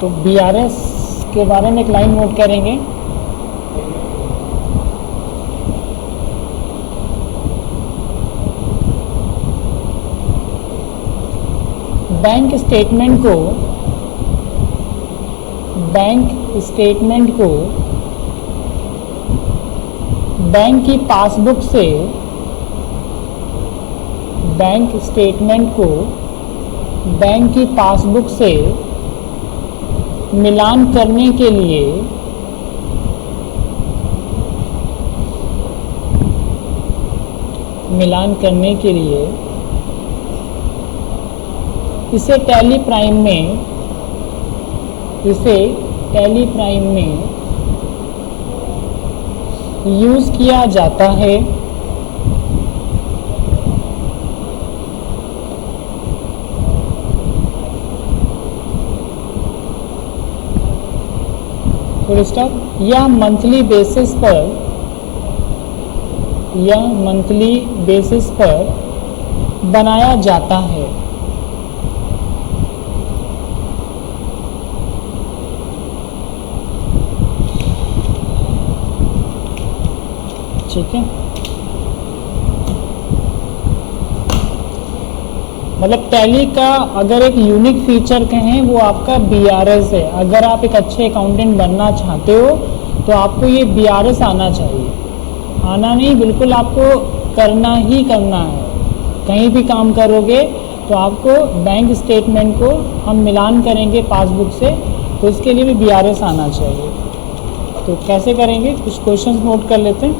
तो बीआरएस के बारे में एक लाइन नोट करेंगे। बैंक स्टेटमेंट को बैंक की पासबुक से मिलान करने के लिए इसे टैली प्राइम में यूज़ किया जाता है। Full stop. या मंथली बेसिस पर बनाया जाता है। ठीक है, मतलब टैली का अगर एक यूनिक फीचर कहें वो आपका बीआरएस है। अगर आप एक अच्छे अकाउंटेंट बनना चाहते हो तो आपको ये बीआरएस आना चाहिए। आना नहीं, बिल्कुल आपको करना ही करना है। कहीं भी काम करोगे तो आपको बैंक स्टेटमेंट को हम मिलान करेंगे पासबुक से, तो उसके लिए भी बीआरएस आना चाहिए। तो कैसे करेंगे, कुछ क्वेश्चंस नोट कर लेते हैं।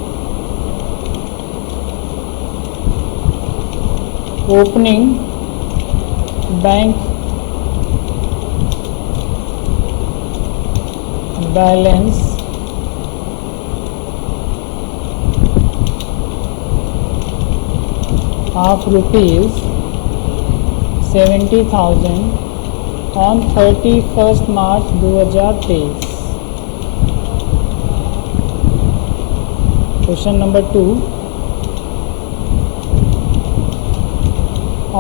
Opening bank balance of ₹70,000 on 31 March 2023। Question number 2,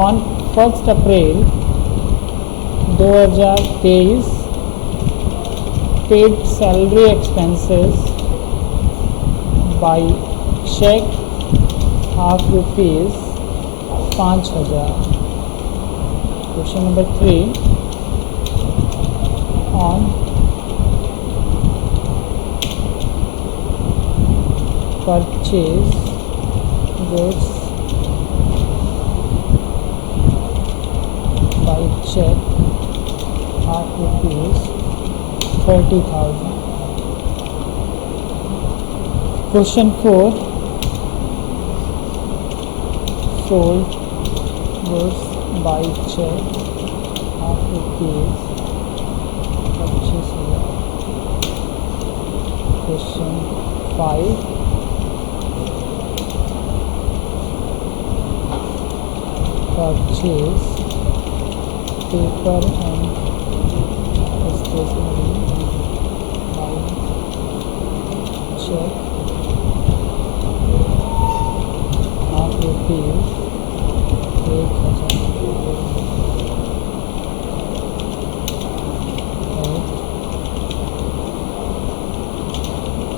on 1 April 2023 paid salary expenses by cheque of ₹5,000। Question number 3, on purchase goods by check of ₹30,000। Question 4, sold goods by check of ₹25,000। Question 5, purchase paper and stationery by check of ₹1,000।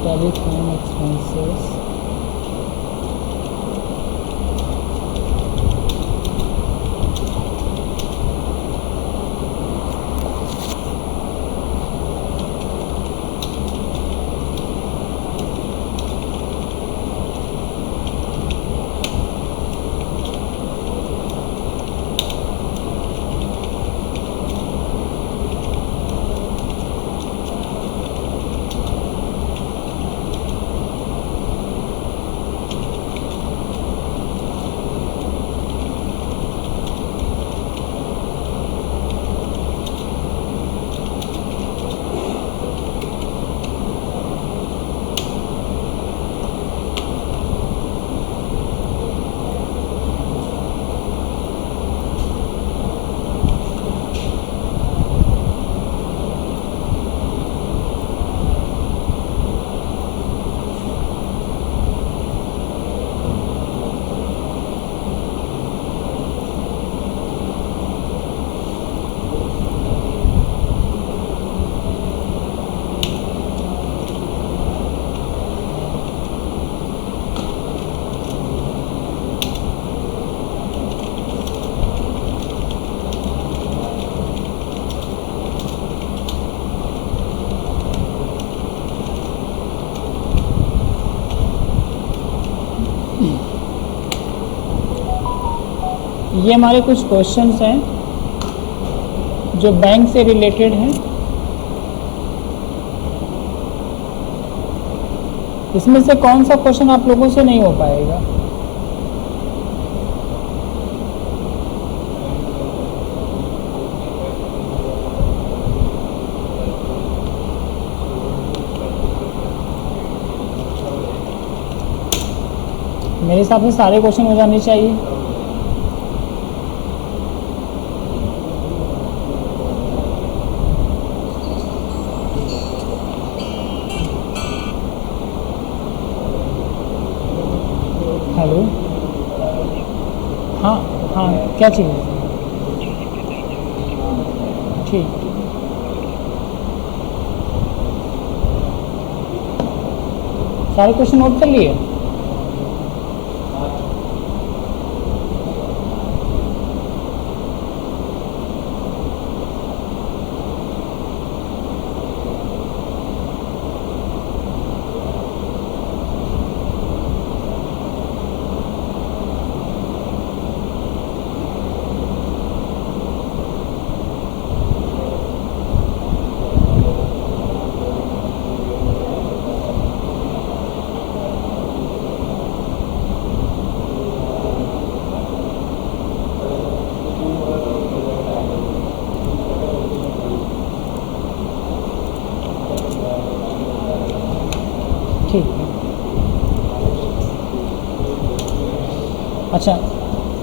Telephone expenses ये हमारे कुछ questions हैं जो bank से related हैं। इसमें से कौन सा क्वेश्चन आप लोगों से नहीं हो पाएगा? मेरे हिसाब से सारे क्वेश्चन हो जाने चाहिए। हेलो, हाँ हाँ, क्या चाहिए? ठीक, सारे क्वेश्चन नोट कर लिए? ठीक है। अच्छा,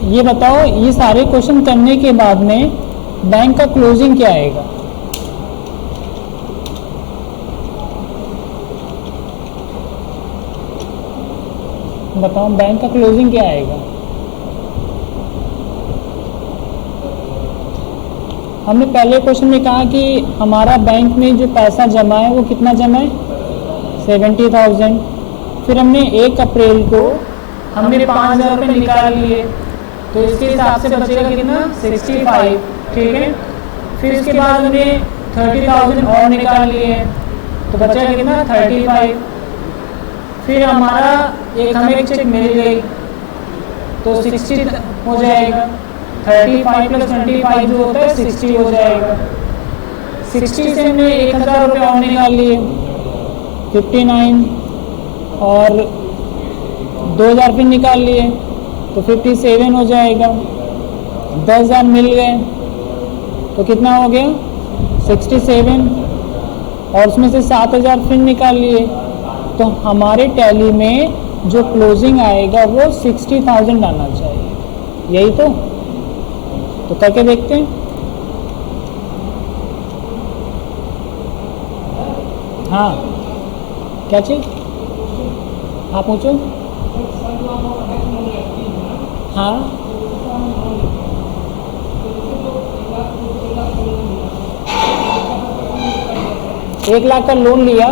ये बताओ, ये सारे क्वेश्चन करने के बाद में बैंक का क्लोजिंग क्या आएगा? बताओ, बैंक का क्लोजिंग क्या आएगा? हमने पहले क्वेश्चन में कहा कि हमारा बैंक में जो पैसा जमा है वो कितना जमा है? 70,000। फिर हमने 1 अप्रैल को हमने 5,000 रुपये निकाल लिए, तो इसके हिसाब से बचेगा कितना? 65। ठीक है। फिर इसके बाद हमने 30,000 और निकाल लिए, तो बचेगा कितना? 35। फिर हमारा हमें एक चेक मिल गई, तो 60 हो जाएगा। 35 + 25 जो होता है 60 हो जाएगा। 60 से हमने 1,000 रुपये और निकाल लिए, 59, और 2,000 फिर निकाल लिए, तो 57 हो जाएगा। 10,000 मिल गए, तो कितना हो गया? 67, और उसमें से 7,000 फिर निकाल लिए, तो हमारे टैली में जो क्लोजिंग आएगा वो 60,000 आना चाहिए। यही तो करके देखते हैं। हाँ, क्या चीज़? आप पूछो। हाँ, एक लाख का लोन लिया,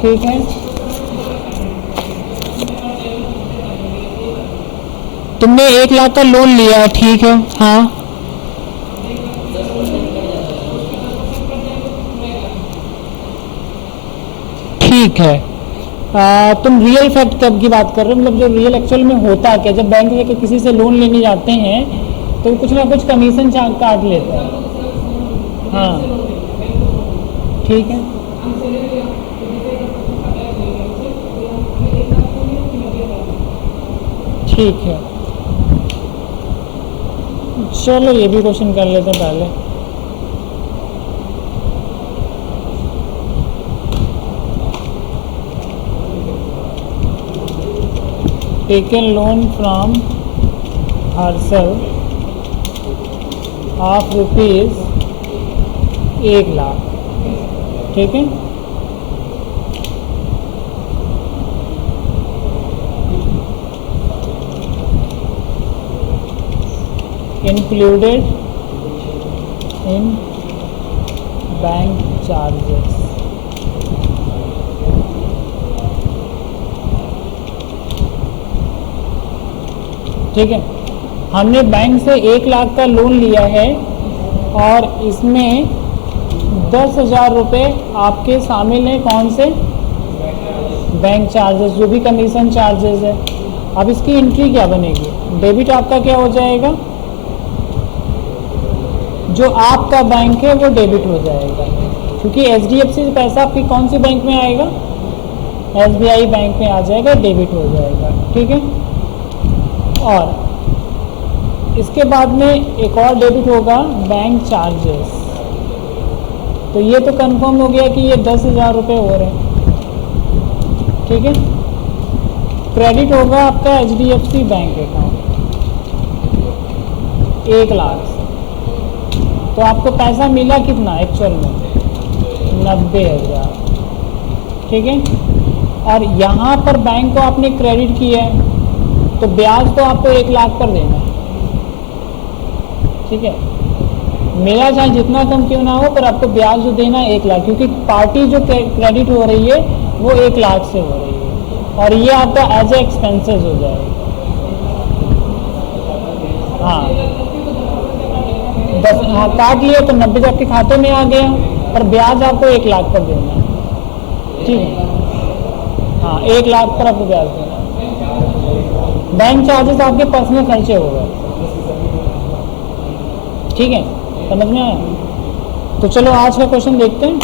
ठीक है। तुमने 1 लाख का लोन लिया, ठीक है। हाँ, ठीक है। तुम रियल फैक्ट कब की बात कर रहे हो? मतलब जो रियल एक्चुअल में होता क्या, जब बैंक में किसी से लोन लेने जाते हैं तो कुछ ना कुछ कमीशन काट लेते हैं। हाँ, ठीक है। ठीक है, चलो ये भी क्वेश्चन कर लेते हैं पहले। Taken loan from herself of rupees 1 lakh, ठीक है। इंक्लूडेड इन बैंक चार्जेस, ठीक है। हमने बैंक से 1 लाख का लोन लिया है और इसमें 10,000 रुपये आपके शामिल हैं। कौन से? बैंक चार्जेस, जो भी कमीशन चार्जेस है। अब इसकी एंट्री क्या बनेगी, डेबिट आपका क्या हो जाएगा, जो आपका बैंक है वो डेबिट हो जाएगा, क्योंकि HDFC से पैसा आपकी कौन सी बैंक में आएगा, SBI बैंक में आ जाएगा, डेबिट हो जाएगा। ठीक है, और इसके बाद में एक और डेबिट होगा बैंक चार्जेस। तो ये तो कंफर्म हो गया कि ये 10,000 रुपये हो रहे हैं। ठीक है, क्रेडिट होगा आपका HDFC बैंक अकाउंट 1 लाख से। तो आपको पैसा मिला कितना एक्चुअल में, 90,000। ठीक है, और यहाँ पर बैंक को आपने क्रेडिट किया है तो ब्याज तो आपको 1 लाख पर देना है। ठीक है, मेरा चाहे जितना कम क्यों ना हो पर आपको ब्याज जो देना है 1 लाख, क्योंकि पार्टी जो क्रेडिट हो रही है वो 1 लाख से हो रही है और ये आपका एज ए एक्सपेंसेस हो जाएगा। हाँ, 10 काट लिए तो 90 आपके खाते में आ गया, पर ब्याज आपको 1 लाख पर देना है। ठीक है, हाँ 1 लाख पर आपको ब्याज देना है। बैंक चार्जेस आपके पर्सनल खर्चे हो गए। ठीक है, समझ में आया? तो चलो आज का क्वेश्चन देखते हैं।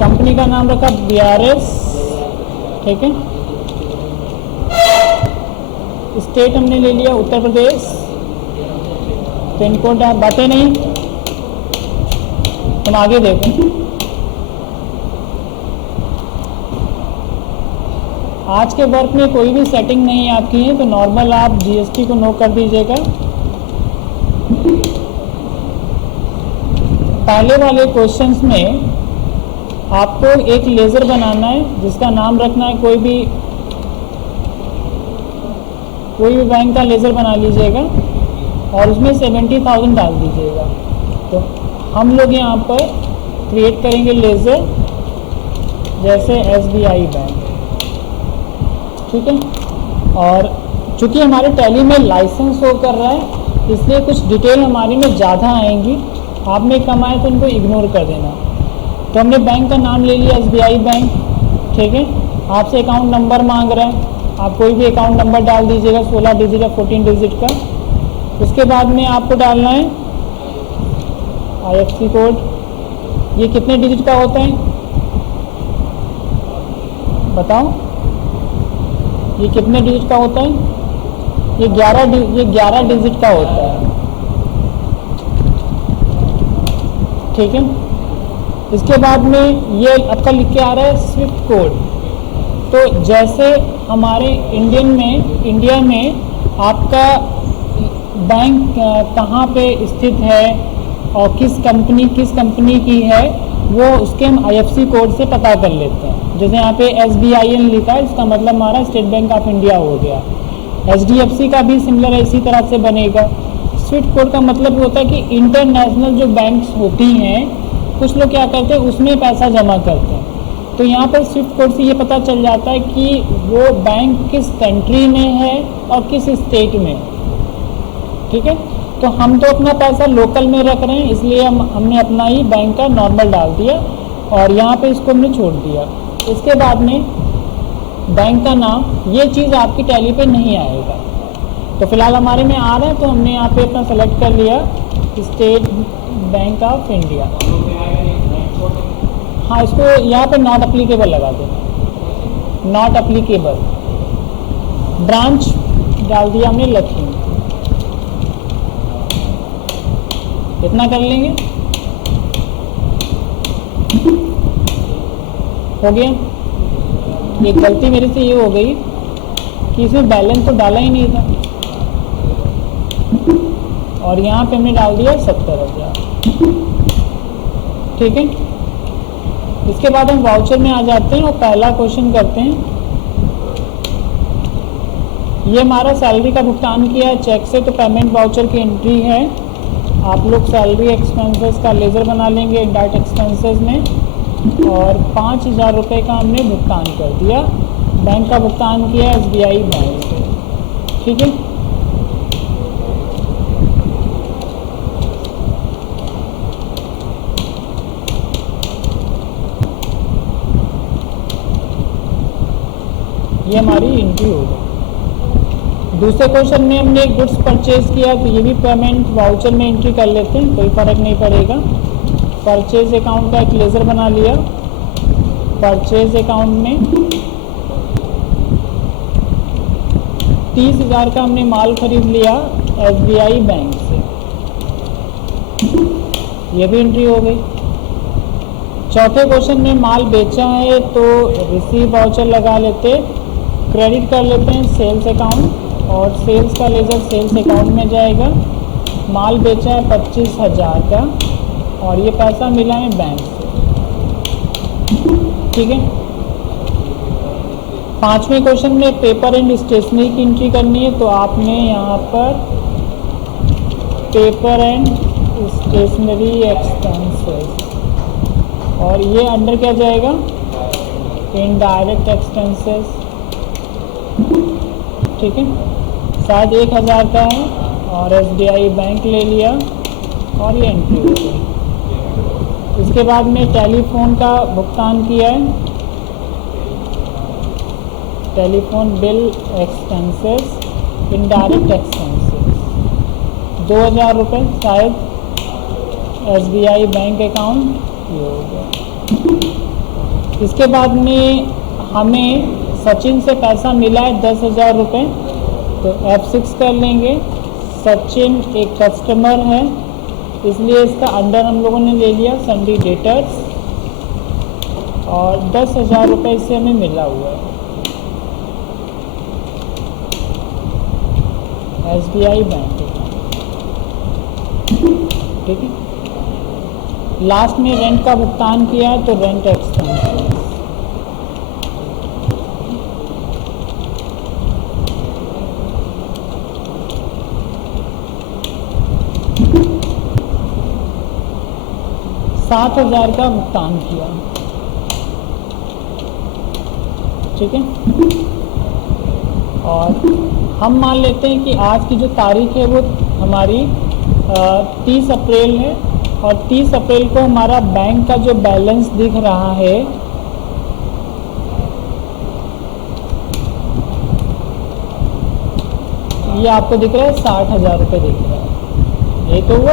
कंपनी का नाम रखा BRS। ठीक है, स्टेट हमने ले लिया उत्तर प्रदेश, पिन कोड बातें नहीं, तुम आगे देखो। आज के वर्क में कोई भी सेटिंग नहीं आपकी है तो नॉर्मल आप GST को नो कर दीजिएगा। पहले वाले क्वेश्चंस में आपको एक लेज़र बनाना है जिसका नाम रखना है कोई भी बैंक का लेज़र बना लीजिएगा और उसमें 70,000 डाल दीजिएगा। तो हम लोग यहाँ पर क्रिएट करेंगे लेज़र जैसे SBI बैंक। ठीक है, और चूँकि हमारे टैली में लाइसेंस शो कर रहा है इसलिए कुछ डिटेल हमारी में ज़्यादा आएंगी, आप में कम आए तो उनको इग्नोर कर देना। तो हमने बैंक का नाम ले लिया SBI बैंक। ठीक है, आपसे अकाउंट नंबर मांग रहा है, आप कोई भी अकाउंट नंबर डाल दीजिएगा 16 डिजिट या 14 डिजिट का। उसके बाद में आपको डालना है IFSC कोड। ये कितने डिजिट का होता है बताओ, ये कितने डिजिट का होता है? ये 11 डिजिट का होता है। ठीक है, इसके बाद में ये आपका लिख के आ रहा है स्विफ्ट कोड। तो जैसे हमारे इंडिया में आपका बैंक कहाँ पे स्थित है और किस कंपनी की है वो उसके हम IFSC कोड से पता कर लेते हैं। जैसे यहाँ पे SBIN लिखा है, इसका मतलब हमारा स्टेट बैंक ऑफ इंडिया हो गया। HDFC का भी सिमिलर इसी तरह से बनेगा। स्विफ्ट कोड का मतलब होता है कि इंटरनेशनल जो बैंक्स होती हैं कुछ लोग क्या करते हैं उसमें पैसा जमा करते हैं, तो यहाँ पर स्विफ्ट कोड से ये पता चल जाता है कि वो बैंक किस कंट्री में है और किस स्टेट में। ठीक है, तो हम तो अपना पैसा लोकल में रख रहे हैं इसलिए हमने अपना ही बैंक का नॉर्मल डाल दिया और यहाँ पे इसको हमने छोड़ दिया। इसके बाद में बैंक का नाम, ये चीज़ आपकी टैली पे नहीं आएगा, तो फिलहाल हमारे में आ रहा है तो हमने यहाँ पे अपना सेलेक्ट कर लिया स्टेट बैंक ऑफ इंडिया। हाँ, इसको यहाँ पे नॉट अप्लीकेबल लगा देना, नॉट अप्लीकेबल। ब्रांच डाल दिया हमने लखीम, इतना कर लेंगे, हो गया। एक गलती मेरे से ये हो गई कि इसमें बैलेंस तो डाला ही नहीं था और यहाँ पे हमने डाल दिया 70,000। ठीक है, इसके बाद हम वाउचर में आ जाते हैं और पहला क्वेश्चन करते हैं। ये हमारा सैलरी का भुगतान किया है चेक से, तो पेमेंट वाउचर की एंट्री है। आप लोग सैलरी एक्सपेंसेस का लेज़र बना लेंगे इंडायरेक्ट एक्सपेंसेस में, और 5,000 रुपये का हमने भुगतान कर दिया। बैंक का भुगतान किया SBI बैंक से। ठीक है, ये हमारी एंट्री हो गई। दूसरे क्वेश्चन में हमने गुड्स परचेज किया तो ये भी पेमेंट वाउचर में एंट्री कर लेते हैं, कोई फ़र्क नहीं पड़ेगा। परचेज अकाउंट का एक लेज़र बना लिया। परचेज अकाउंट में 30,000 का हमने माल खरीद लिया SBI बैंक से, ये भी एंट्री हो गई। चौथे क्वेश्चन में माल बेचा है तो रिसीव वाउचर लगा लेते, क्रेडिट कर लेते हैं सेल्स अकाउंट और सेल्स का लेज़र सेल्स अकाउंट में जाएगा। माल बेचा है 25,000 का और ये पैसा मिला है बैंक से, ठीक है। पांचवें क्वेश्चन में पेपर एंड स्टेशनरी की एंट्री करनी है तो आपने यहाँ पर पेपर एंड स्टेशनरी एक्सपेंसेस और ये अंडर क्या जाएगा, इनडायरेक्ट एक्सपेंसेस, ठीक है। शायद 1,000 का है और SBI बैंक ले लिया और ये एंट्री हो गई। इसके बाद में टेलीफोन का भुगतान किया है, telephone bill expenses, indirect expenses 2,000 रुपये शायद SBI बैंक अकाउंट, ये हो गया। इसके बाद में हमें सचिन से पैसा मिला है 10,000 रुपये तो F6 कर लेंगे। सचिन एक कस्टमर है इसलिए इसका अंडर हम लोगों ने ले लिया सन्डी डेटर्स और 10,000 रुपये इससे हमें मिला हुआ है SBI बैंक, ठीक है। लास्ट में रेंट का भुगतान किया है तो रेंट एक्सपेंस, $7,000 का भुगतान किया, ठीक है। और हम मान लेते हैं कि आज की जो तारीख है वो हमारी 30 अप्रैल है और 30 अप्रैल को हमारा बैंक का जो बैलेंस दिख रहा है ये आपको दिख रहा है 60,000 रुपये दिख रहा है, ये तो हुआ,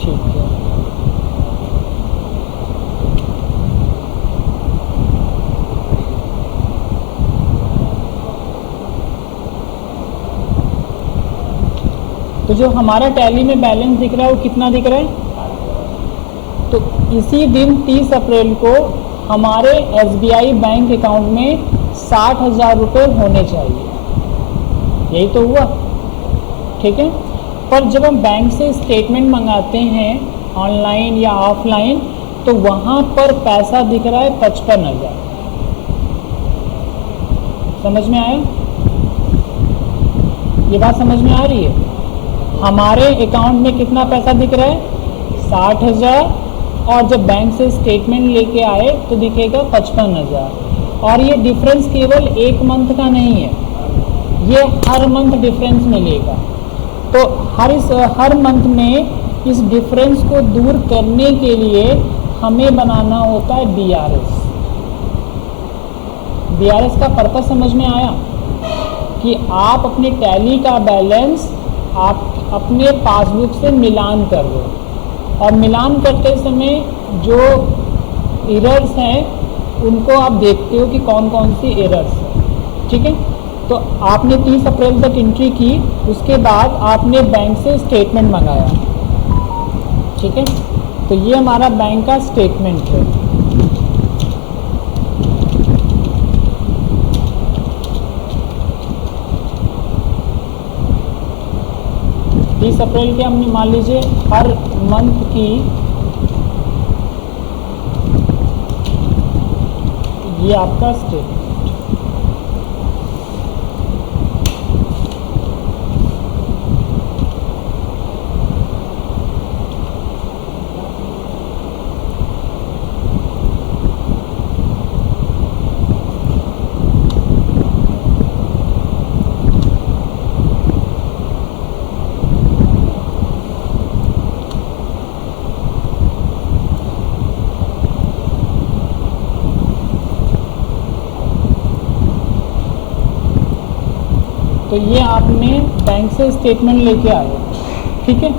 ठीक है। तो जो हमारा टैली में बैलेंस दिख रहा है वो कितना दिख रहा है, तो इसी दिन 30 अप्रैल को हमारे SBI बैंक अकाउंट में 60,000 रुपये होने चाहिए, यही तो हुआ, ठीक है। पर जब हम बैंक से स्टेटमेंट मंगाते हैं ऑनलाइन या ऑफलाइन तो वहाँ पर पैसा दिख रहा है 55,000, समझ में आया, ये बात समझ में आ रही है। हमारे अकाउंट में कितना पैसा दिख रहा है 60,000 और जब बैंक से स्टेटमेंट लेके आए तो दिखेगा 55,000 और ये डिफरेंस केवल एक मंथ का नहीं है, ये हर मंथ डिफरेंस मिलेगा। तो हर मंथ में इस डिफरेंस को दूर करने के लिए हमें बनाना होता है BRS। BRS का पर्पस समझ में आया कि आप अपने टैली का बैलेंस आप अपने पासबुक से मिलान कर रहे हो और मिलान करते समय जो एरर्स हैं उनको आप देखते हो कि कौन कौन सी एरर्स हैं, ठीक है। तो आपने 30 अप्रैल तक एंट्री की, उसके बाद आपने बैंक से स्टेटमेंट मंगाया, ठीक है। तो ये हमारा बैंक का स्टेटमेंट है, 30 अप्रैल के हमने मान लीजिए हर मंथ की ये आपका स्टेटमेंट, तो ये आपने बैंक से स्टेटमेंट लेके आए, ठीक है।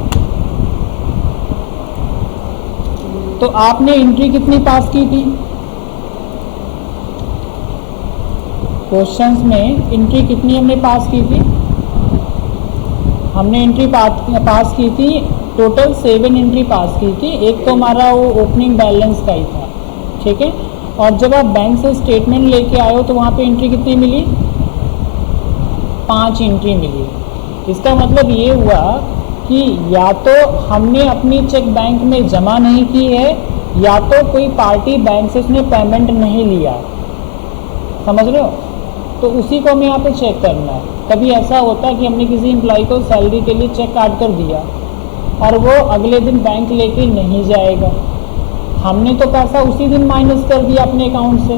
तो आपने एंट्री कितनी पास की थी? क्वेश्चंस में एंट्री कितनी हमने पास की थी? हमने एंट्री पास की थी, टोटल 7 एंट्री पास की थी। एक तो हमारा वो ओपनिंग बैलेंस का ही था, ठीक है। और जब आप बैंक से स्टेटमेंट लेके आए हो तो वहाँ पे एंट्री कितनी मिली? 5 एंट्री मिली। इसका मतलब ये हुआ कि या तो हमने अपनी चेक बैंक में जमा नहीं की है, या तो कोई पार्टी बैंक से उसने पेमेंट नहीं लिया, समझ रहे हो। तो उसी को हमें यहाँ पे चेक करना है। कभी ऐसा होता है कि हमने किसी एम्प्लॉय को सैलरी के लिए चेक काट कर दिया और वो अगले दिन बैंक लेके नहीं जाएगा, हमने तो पैसा उसी दिन माइनस कर दिया अपने अकाउंट से,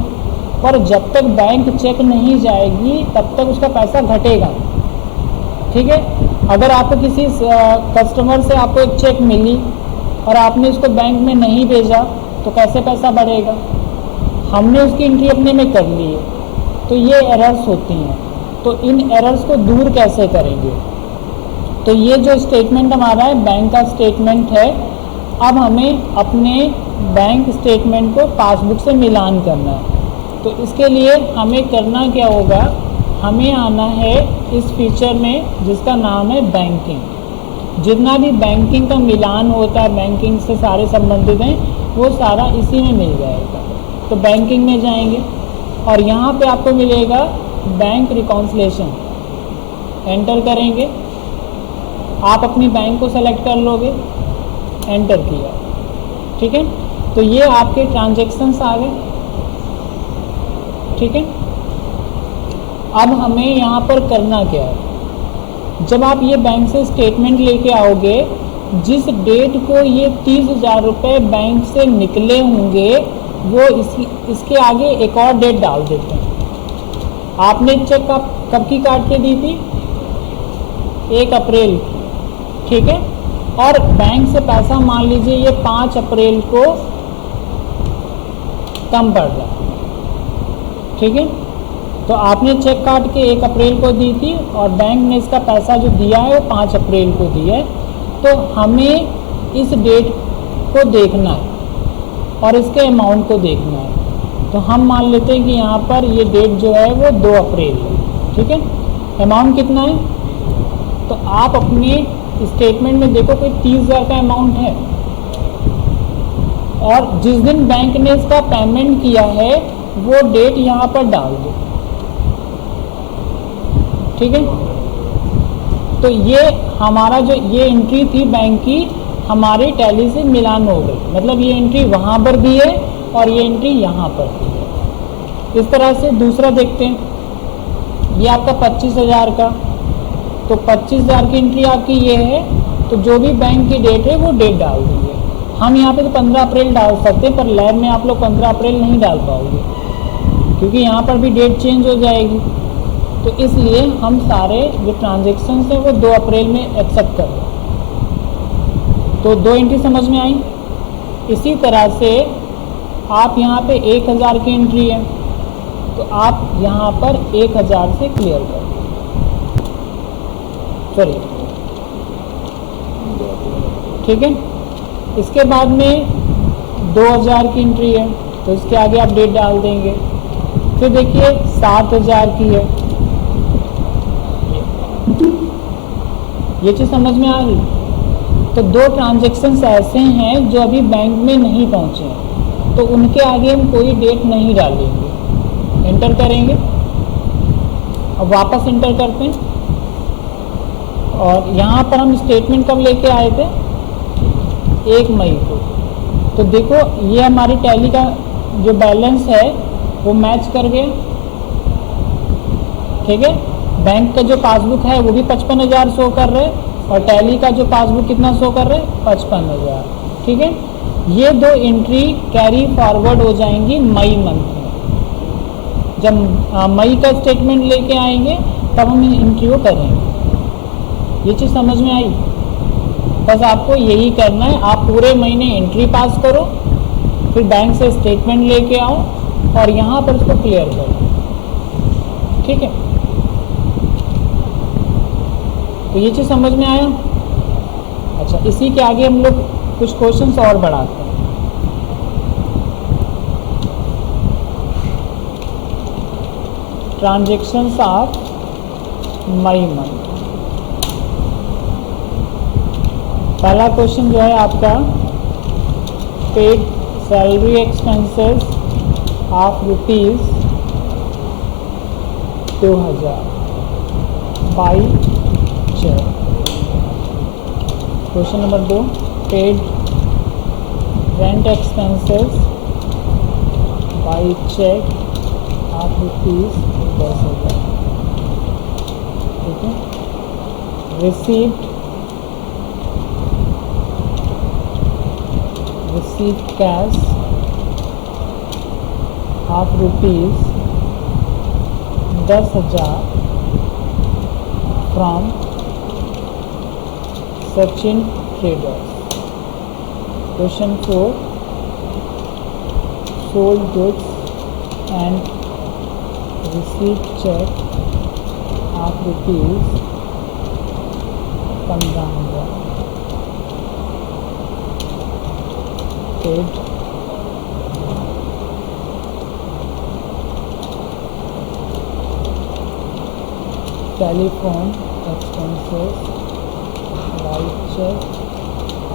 पर जब तक बैंक चेक नहीं जाएगी तब तक उसका पैसा घटेगा, ठीक है। अगर आपको किसी कस्टमर से आपको एक चेक मिली और आपने उसको बैंक में नहीं भेजा तो कैसे पैसा बढ़ेगा? हमने उसकी एंट्री अपने में कर ली है, तो ये एरर्स होती हैं। तो इन एरर्स को दूर कैसे करेंगे? तो ये जो स्टेटमेंट हमारा है बैंक का स्टेटमेंट है, अब हमें अपने बैंक स्टेटमेंट को पासबुक से मिलान करना है। तो इसके लिए हमें करना क्या होगा? हमें आना है इस फीचर में जिसका नाम है बैंकिंग। जितना भी बैंकिंग का मिलान होता है, बैंकिंग से सारे संबंधित हैं, वो सारा इसी में मिल जाएगा। तो बैंकिंग में जाएंगे और यहाँ पे आपको मिलेगा बैंक रिकॉन्सिलेशन, एंटर करेंगे। आप अपनी बैंक को सेलेक्ट कर लोगे, एंटर किया, ठीक है। तो ये आपके ट्रांजैक्शंस आ गए, ठीक है। अब हमें यहाँ पर करना क्या है? जब आप ये बैंक से स्टेटमेंट लेके आओगे, जिस डेट को ये 30,000 रुपये बैंक से निकले होंगे वो इसके आगे एक और डेट डाल देते हैं। आपने चेक कब की काट के दी थी? 1 अप्रैल, ठीक है। और बैंक से पैसा मान लीजिए ये 5 अप्रैल को कम पड़ रहा, ठीक है। तो आपने चेक काट के 1 अप्रैल को दी थी और बैंक ने इसका पैसा जो दिया है वो 5 अप्रैल को दिया है। तो हमें इस डेट को देखना है और इसके अमाउंट को देखना है। तो हम मान लेते हैं कि यहाँ पर ये डेट जो है वो 2 अप्रैल है, ठीक है। अमाउंट कितना है? तो आप अपने स्टेटमेंट में देखो कोई 30,000 का अमाउंट है, और जिस दिन बैंक ने इसका पेमेंट किया है वो डेट यहाँ पर डाल दो, ठीक है। तो ये हमारा जो ये एंट्री थी बैंक की, हमारी टैली से मिलान हो गई। मतलब ये एंट्री वहाँ पर भी है और ये एंट्री यहाँ पर भी है। इस तरह से दूसरा देखते हैं, ये आपका 25,000 का, तो 25,000 की एंट्री आपकी ये है। तो जो भी बैंक की डेट है वो डेट डाल देंगे। हम यहाँ पे तो 15 अप्रैल डाल सकते हैं, पर लैब में आप लोग 15 अप्रैल नहीं डाल पाओगे क्योंकि यहाँ पर भी डेट चेंज हो जाएगी। तो इसलिए हम सारे जो ट्रांजेक्शन्स हैं वो 2 अप्रैल में एक्सेप्ट कर रहे हैं। तो 2 एंट्री समझ में आई। इसी तरह से आप यहाँ पे 1,000 की एंट्री है तो आप यहाँ पर 1,000 से क्लियर कर, चलिए, ठीक है। इसके बाद में 2,000 की एंट्री है तो इसके आगे आप डेट डाल देंगे। फिर देखिए 7,000 की है, ये चीज़ समझ में आ गई। तो 2 ट्रांजेक्शन्स ऐसे हैं जो अभी बैंक में नहीं पहुँचे हैं, तो उनके आगे हम कोई डेट नहीं डालेंगे। एंटर करेंगे, अब वापस एंटर करते हैं। और यहाँ पर हम स्टेटमेंट कब लेके आए थे? 1 मई को। तो देखो ये हमारी टैली का जो बैलेंस है वो मैच कर गया, ठीक है। बैंक का जो पासबुक है वो भी 55,000 शो कर रहे हैं और टैली का जो पासबुक कितना शो कर रहे हैं? 55,000, ठीक है। ये 2 एंट्री कैरी फॉरवर्ड हो जाएंगी मई मंथ में। जब मई का स्टेटमेंट लेके आएंगे तब हम एंट्री को करेंगे। ये चीज़ समझ में आई? बस आपको यही करना है, आप पूरे महीने एंट्री पास करो, फिर बैंक से स्टेटमेंट लेके आओ और यहाँ पर इसको क्लियर करो, ठीक है। तो ये चीज़ समझ में आया। अच्छा, इसी के आगे हम लोग कुछ क्वेश्चंस और बढ़ाते हैं। Transactions of May month. पहला क्वेश्चन जो है आपका, paid salary expenses of ₹2000 by cheque. Question number 2, paid rent expenses by cheque of ₹10,000। ठीक है। Received cash of ₹10,000 from Sachin traders. Question 4, sold goods and received cheque of ₹15,000 paid telephone expenses by cheque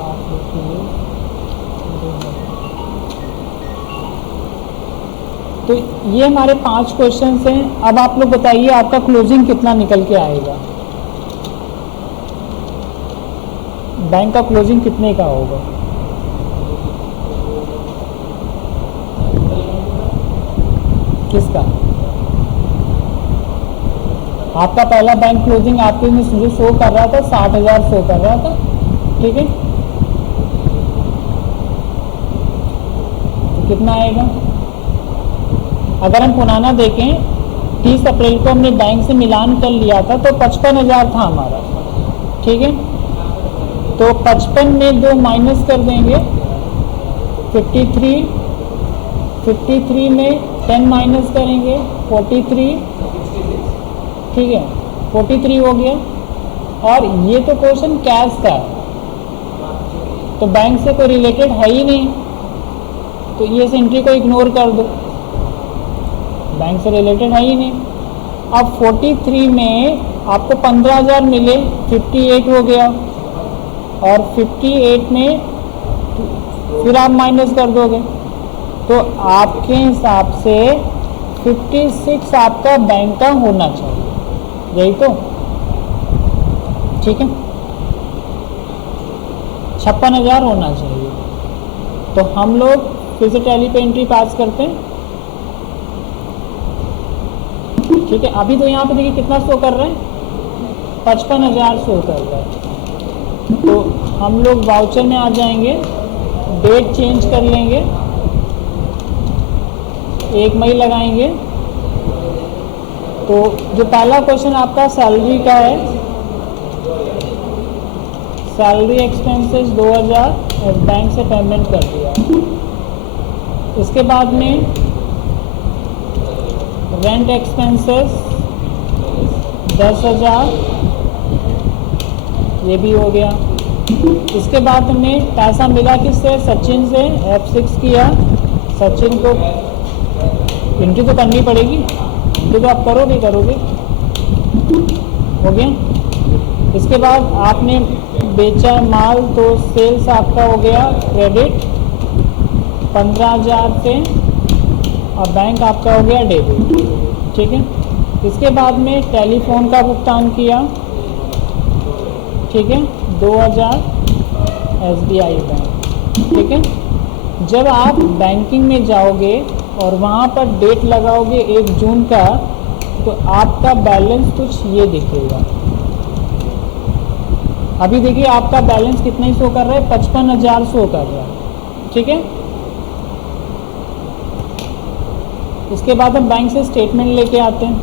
of ₹2,000। तो ये हमारे 5 questions हैं। अब आप लोग बताइए आपका क्लोजिंग कितना निकल के आएगा, बैंक का क्लोजिंग कितने का होगा। किसका? आपका पहला बैंक क्लोजिंग आपके में जो शो कर रहा था 60,000 शो कर रहा था। ठीक है, तो कितना आएगा? अगर हम पुराना देखें, 30 अप्रैल को हमने बैंक से मिलान कर लिया था तो 55,000 था हमारा। ठीक है, तो 55 में 2 माइनस कर देंगे, 53 में 10 माइनस करेंगे, 43। ठीक है, 43 हो गया। और ये तो क्वेश्चन कैश का है, तो बैंक से कोई रिलेटेड है ही नहीं, तो ये एंट्री को इग्नोर कर दो, बैंक से रिलेटेड है ही नहीं। अब 43 में आपको 15,000 मिले, 58 हो गया, और 58 में फिर आप माइनस कर दोगे, तो आपके हिसाब से 56 आपका बैंक का होना चाहिए, यही तो। ठीक है, 56,000 होना चाहिए। तो हम लोग फिर से टैली पे एंट्री पास करते हैं। ठीक है, अभी तो यहाँ पे देखिए कितना शो कर रहे हैं, 55,000 शो कर रहा है। तो हम लोग वाउचर में आ जाएंगे, डेट चेंज कर लेंगे, 1 मई लगाएंगे। तो जो पहला क्वेश्चन आपका सैलरी का है, सैलरी एक्सपेंसेस 2,000 बैंक से पेमेंट कर दिया। इसके बाद में रेंट एक्सपेंसेस 10,000, ये भी हो गया। इसके बाद में पैसा मिला किससे? सचिन से। F6 किया, सचिन को एंट्री तो करनी पड़ेगी, एंट्री तो आप करोगे। हो गया। इसके बाद आपने बेचा माल, तो सेल्स आपका हो गया क्रेडिट 15,000 से, और बैंक आपका हो गया डेबिट। ठीक है, इसके बाद में टेलीफोन का भुगतान किया। ठीक है, 2,000 SBI बैंक। ठीक है, जब आप बैंकिंग में जाओगे और वहाँ पर डेट लगाओगे 1 जून का, तो आपका बैलेंस कुछ ये दिखेगा। अभी देखिए आपका बैलेंस कितना ही शो कर रहा है, 55,000 शो कर रहा है। ठीक है, इसके बाद हम बैंक से स्टेटमेंट लेके आते हैं।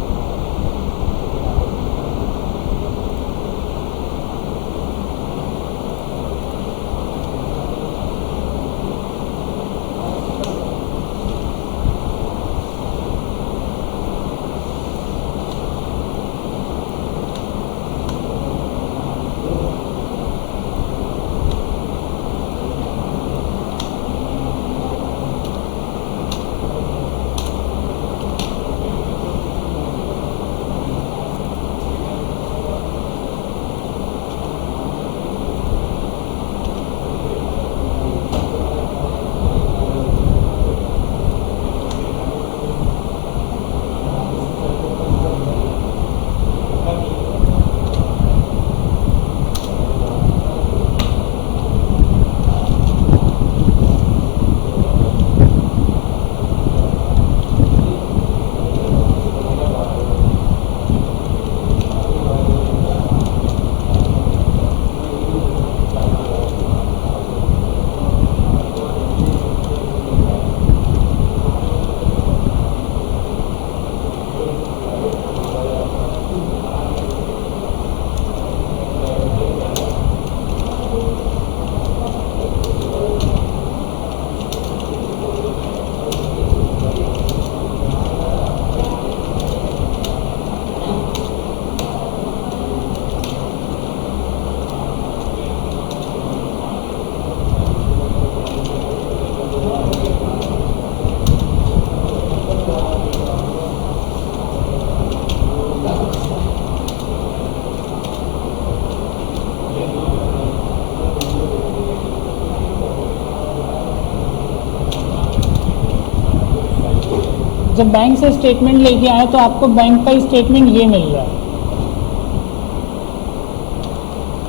जब बैंक से स्टेटमेंट लेके आए तो आपको बैंक का स्टेटमेंट ये मिल रहा है,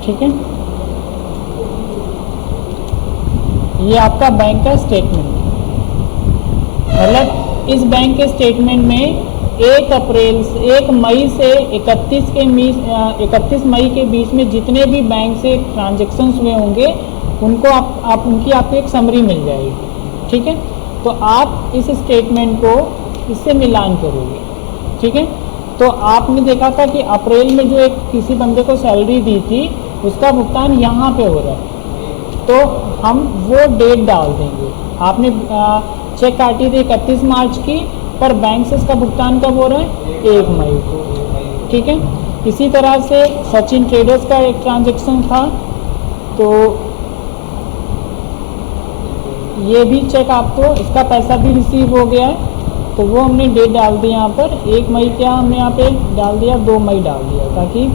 ठीक है। ये आपका बैंक का स्टेटमेंट, मतलब इस बैंक के स्टेटमेंट में 1 मई से 31 मई के बीच में जितने भी बैंक से ट्रांजैक्शंस हुए होंगे उनको आप उनकी आपको एक समरी मिल जाएगी, ठीक है। तो आप इस स्टेटमेंट को इससे मिलान करोगे, ठीक है। तो आपने देखा था कि अप्रैल में जो एक किसी बंदे को सैलरी दी थी उसका भुगतान यहाँ पे हो रहा है, तो हम वो डेट डाल देंगे। आपने चेक काटी थी 31 मार्च की, पर बैंक से इसका भुगतान कब हो रहा है, 1 मई को, ठीक है। इसी तरह से सचिन ट्रेडर्स का एक ट्रांजैक्शन था, तो ये भी चेक आपको, इसका पैसा भी रिसीव हो गया है, तो वो हमने डेट डाल दी यहाँ पर 1 मई, क्या हमने यहाँ पे डाल दिया 2 मई डाल दिया ताकि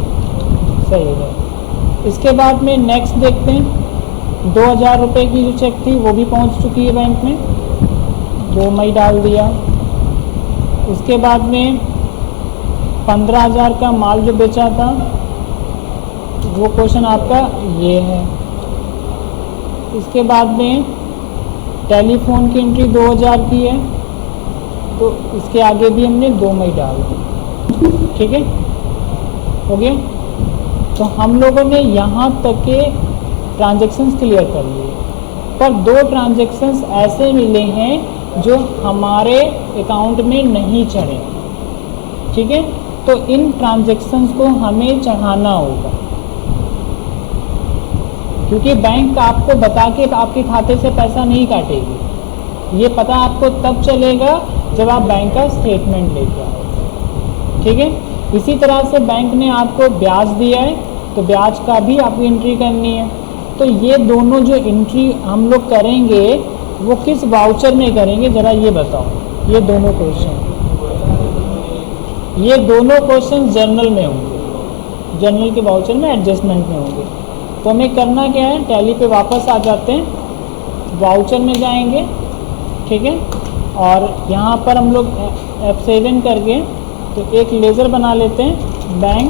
सही रहे। इसके बाद में नेक्स्ट देखते हैं, 2000 रुपये की जो चेक थी वो भी पहुँच चुकी है बैंक में, 2 मई डाल दिया। उसके बाद में 15,000 का माल जो बेचा था वो क्वेश्चन आपका ये है। इसके बाद में टेलीफोन की एंट्री 2000 की है, तो इसके आगे भी हमने 2 मई डाल दी, ठीक है, हो गया। तो हम लोगों ने यहाँ तक के ट्रांजैक्शंस क्लियर कर लिए, पर 2 ट्रांजैक्शंस ऐसे मिले हैं जो हमारे अकाउंट में नहीं चढ़े, ठीक है। तो इन ट्रांजैक्शंस को हमें चढ़ाना होगा, क्योंकि बैंक आपको बता के आपके खाते से पैसा नहीं काटेगी, ये पता आपको तब चलेगा जब आप बैंक का स्टेटमेंट लेके आओ, ठीक है। इसी तरह से बैंक ने आपको ब्याज दिया है तो ब्याज का भी आपको एंट्री करनी है। तो ये दोनों जो एंट्री हम लोग करेंगे वो किस वाउचर में करेंगे, ज़रा ये बताओ। ये दोनों क्वेश्चन जर्नल में होंगे, जर्नल के वाउचर में एडजस्टमेंट में होंगे। तो हमें करना क्या है, टैली पे वापस आ जाते हैं, वाउचर में जाएंगे, ठीक है। और यहाँ पर हम लोग F7 करके तो एक लेज़र बना लेते हैं बैंक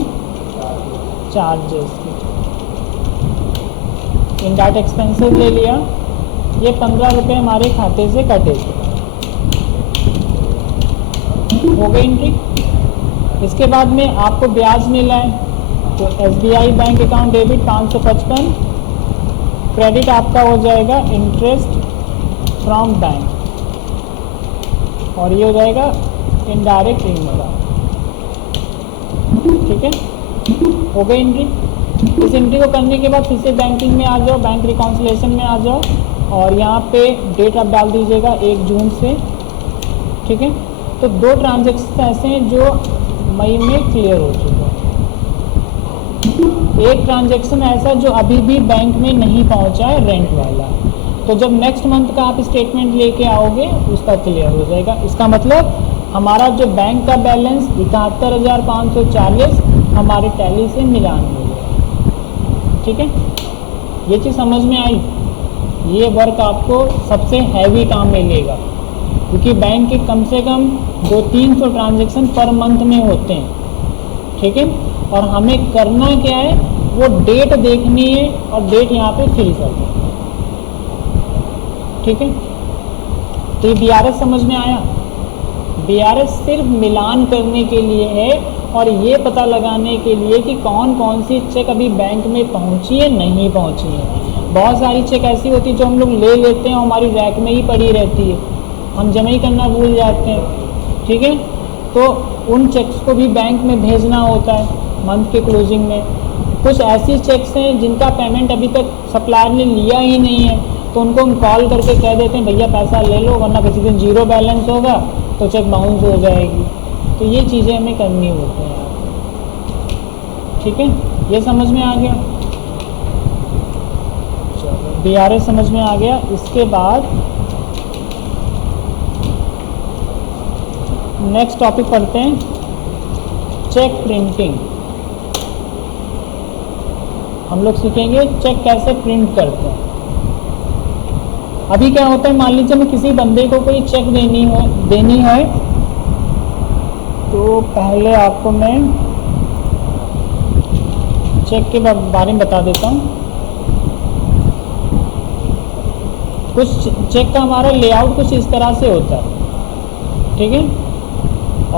चार्जेस की, इनडायरेक्ट एक्सपेंसेस ले लिया, ये 15 रुपये हमारे खाते से कटे हो गई एंट्री। इसके बाद में आपको ब्याज मिला है, तो SBI bank account debit 555, credit आपका हो जाएगा इंटरेस्ट फ्रॉम बैंक, और ये हो जाएगा इनडायरेक्ट इनकम, ठीक है, हो गई एंट्री। इस एंट्री को करने के बाद फिर से बैंकिंग में आ जाओ, बैंक रिकॉन्सिलेशन में आ जाओ, और यहाँ पे डेट आप डाल दीजिएगा 1 जून से, ठीक है। तो 2 ट्रांजैक्शन ऐसे हैं जो मई में क्लियर हो चुके हैं, एक ट्रांजैक्शन ऐसा जो अभी भी बैंक में नहीं पहुँचा है, रेंट वाला। तो जब नेक्स्ट मंथ का आप स्टेटमेंट लेके आओगे उसका क्लियर हो जाएगा। इसका मतलब हमारा जो बैंक का बैलेंस 71,540 हमारे टैली से मिलान हो गया, ठीक है। ये चीज़ समझ में आई। ये वर्क आपको सबसे हैवी काम मिलेगा, क्योंकि बैंक के कम से कम 200-300 ट्रांजैक्शन पर मंथ में होते हैं, ठीक है। और हमें करना क्या है, वो डेट देखनी है और डेट यहाँ पे फिल करनी है, ठीक है। तो ये BRS समझ में आया। BRS सिर्फ मिलान करने के लिए है और ये पता लगाने के लिए कि कौन कौन सी चेक अभी बैंक में पहुंची है, नहीं पहुंची है। बहुत सारी चेक ऐसी होती है जो हम लोग ले लेते हैं, हमारी रैक में ही पड़ी रहती है, हम जमा ही करना भूल जाते हैं, ठीक है। तो उन चेक्स को भी बैंक में भेजना होता है मंथ के क्लोजिंग में। कुछ ऐसी चेक्स हैं जिनका पेमेंट अभी तक सप्लायर ने लिया ही नहीं है, तो उनको हम कॉल करके कह देते हैं भैया पैसा ले लो, वरना किसी दिन 0 बैलेंस होगा तो चेक बाउंस हो जाएगी। तो ये चीज़ें हमें करनी होती हैं, ठीक है। ये समझ में आ गया, चलो BRS समझ में आ गया। इसके बाद नेक्स्ट टॉपिक पढ़ते हैं, चेक प्रिंटिंग। हम लोग सीखेंगे चेक कैसे प्रिंट करते हैं। अभी क्या होता है, मान लीजिए मैं किसी बंदे को कोई चेक देनी है तो पहले आपको मैं चेक के बारे में बता देता हूँ। कुछ चेक का हमारा लेआउट कुछ इस तरह से होता है, ठीक है।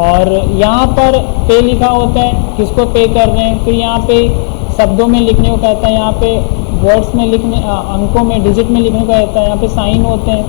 और यहाँ पर पे लिखा होता है, किसको पे कर रहे हैं। फिर यहाँ पे शब्दों में लिखने को कहता है, यहाँ पे वर्ड्स में लिखने, अंकों में, डिजिट में लिखने को कहता है, यहाँ पे साइन होते हैं।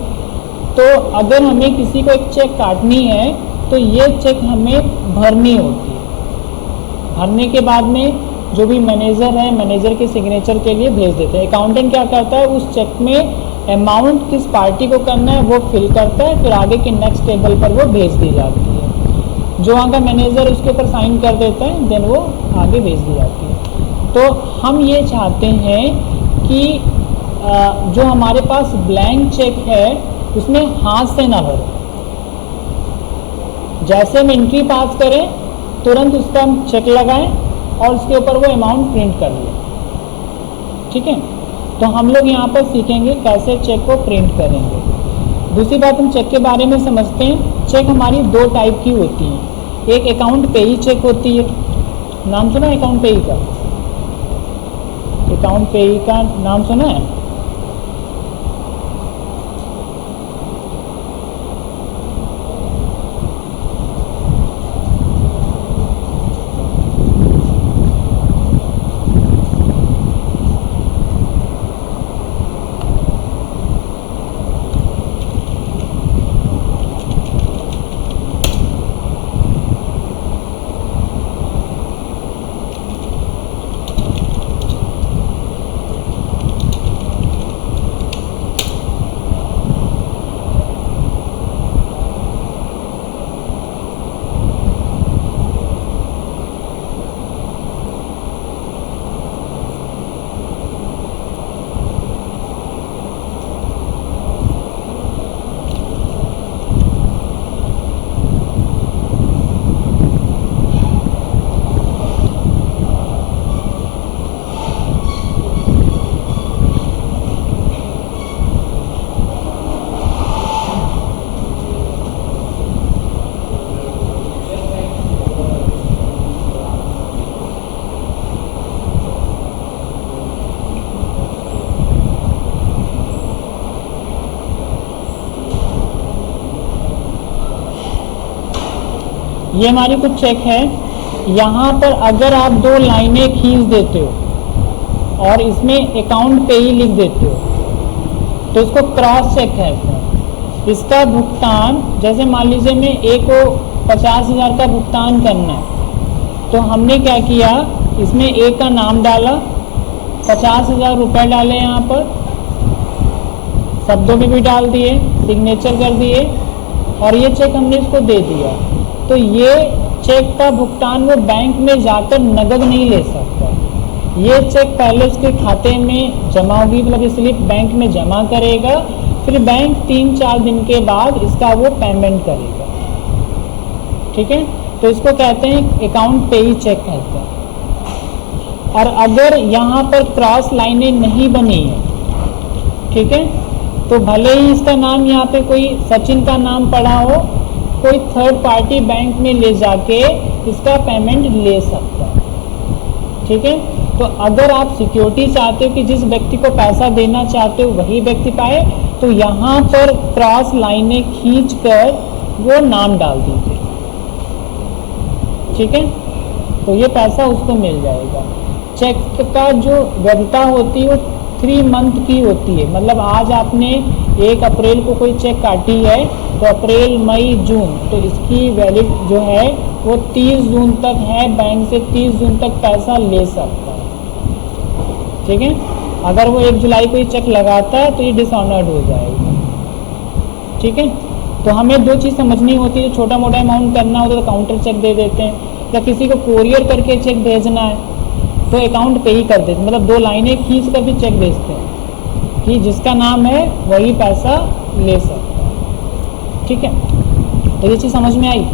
तो अगर हमें किसी को एक चेक काटनी है तो ये चेक हमें भरनी होती है। भरने के बाद में जो भी मैनेजर है, मैनेजर के सिग्नेचर के लिए भेज देते हैं। अकाउंटेंट क्या करता है, उस चेक में अमाउंट किस पार्टी को करना है वो फिल करता है, फिर आगे के नेक्स्ट टेबल पर वो भेज दी जाती है। जो वहाँ का मैनेजर उसके ऊपर साइन कर देता है, देन वो आगे भेज दी जाती है। तो हम ये चाहते हैं कि जो हमारे पास ब्लैंक चेक है उसमें हाथ से ना भरें। जैसे हम एंट्री पास करें तुरंत उसका हम चेक लगाएं और उसके ऊपर वो अमाउंट प्रिंट कर लें, ठीक है। तो हम लोग यहाँ पर सीखेंगे कैसे चेक को प्रिंट करेंगे। दूसरी बात, हम चेक के बारे में समझते हैं। चेक हमारी दो टाइप की होती हैं। एक अकाउंट पेई चेक होती है, नाम सुना है अकाउंट पेई का? अकाउंट पेई का नाम सुना है? ये हमारी कुछ चेक है। यहाँ पर अगर आप दो लाइनें खींच देते हो और इसमें अकाउंट पे ही लिख देते हो तो इसको क्रॉस चेक कहते हैं। इसका भुगतान, जैसे मान लीजिए मैं ए को 50,000 का भुगतान करना है, तो हमने क्या किया, इसमें ए का नाम डाला, 50,000 रुपये डाले, यहाँ पर शब्दों में भी डाल दिए, सिग्नेचर कर दिए और ये चेक हमने इसको दे दिया। तो ये चेक का भुगतान वो बैंक में जाकर नगद नहीं ले सकता। ये चेक पहले उसके खाते में जमा होगी, मतलब ये स्लिप बैंक में जमा करेगा, फिर बैंक 3-4 दिन के बाद इसका वो पेमेंट करेगा, ठीक है। तो इसको कहते हैं अकाउंट पेई चेक कहते हैं। और अगर यहाँ पर क्रॉस लाइनें नहीं बनी है, ठीक है, तो भले ही इसका नाम यहाँ पे कोई सचिन का नाम पड़ा हो, कोई थर्ड पार्टी बैंक में ले जाके इसका पेमेंट ले सकता है, ठीक है। तो अगर आप सिक्योरिटी चाहते हो कि जिस व्यक्ति को पैसा देना चाहते हो वही व्यक्ति पाए, तो यहाँ पर क्रॉस लाइनें खींचकर वो नाम डाल दीजिए, ठीक है। तो ये पैसा उसको मिल जाएगा। चेक का जो वैधता होती है वो 3 मंथ की होती है। मतलब आज आपने 1 अप्रैल को कोई चेक काटी है तो अप्रैल, मई, जून, तो इसकी वैलिड जो है वो 30 जून तक है। बैंक से 30 जून तक पैसा ले सकता है, ठीक है। अगर वो 1 जुलाई को ही चेक लगाता है तो ये डिसऑनर्ड हो जाएगा, ठीक है। तो हमें 2 चीज़ समझनी होती है। छोटा मोटा अमाउंट करना होता है तो काउंटर चेक दे देते हैं, या किसी को कोरियर करके चेक भेजना है तो अकाउंट पे ही कर देते, मतलब 2 लाइनें खींच कर भी चेक भेजते हैं कि जिसका नाम है वही पैसा ले सकता है, ठीक है। तो ये चीज़ समझ में आई।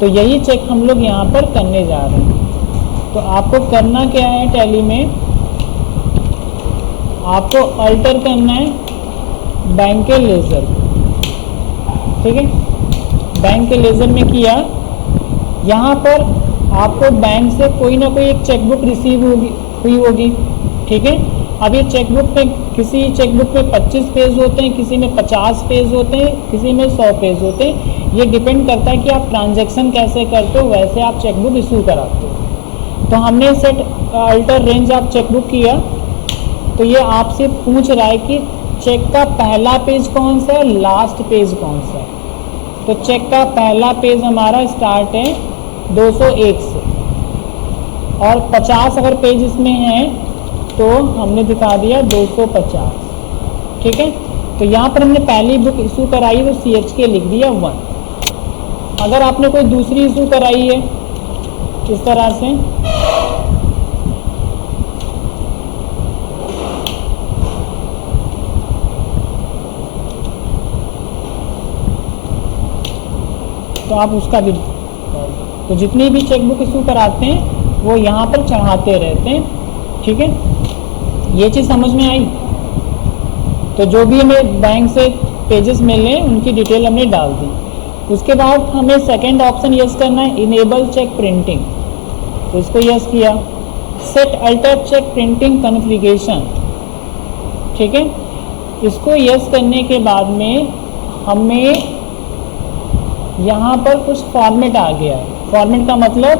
तो यही चेक हम लोग यहाँ पर करने जा रहे हैं। तो आपको करना क्या है, टैली में आपको अल्टर करना है बैंक के लेज़र, ठीक है। बैंक के लेज़र में किया यहाँ पर आपको बैंक से कोई ना कोई एक चेकबुक रिसीव हुई होगी, ठीक है। अब ये चेकबुक में किसी चेकबुक में 25 पेज होते हैं, किसी में 50 पेज होते हैं, किसी में 100 पेज होते हैं। ये डिपेंड करता है कि आप ट्रांजैक्शन कैसे करते हो, वैसे आप चेकबुक इशू कराते हो। तो हमने set alter range of chequebook किया, तो ये आपसे पूछ रहा है कि चेक का पहला पेज कौन सा है, लास्ट पेज कौन सा है। तो चेक का पहला पेज हमारा स्टार्ट है 201 से, और 50 अगर पेज इसमें है तो हमने दिखा दिया 250, ठीक है। तो यहाँ पर हमने पहली बुक इशू कराई तो CHK लिख दिया 1। अगर आपने कोई दूसरी इशू कराई है इस तरह से, तो आप उसका भी, तो जितनी भी चेकबुक इशू कराते हैं वो यहाँ पर चढ़ाते रहते हैं, ठीक है। ये चीज़ समझ में आई। तो जो भी हमें बैंक से पेजेस मिले उनकी डिटेल हमने डाल दी। उसके बाद हमें सेकंड ऑप्शन यस करना है, इनेबल चेक प्रिंटिंग। तो इसको यस किया। Set alter cheque printing configuration, ठीक है। इसको यस करने के बाद में हमें यहाँ पर कुछ फॉर्मेट आ गया है। फॉर्मेट का मतलब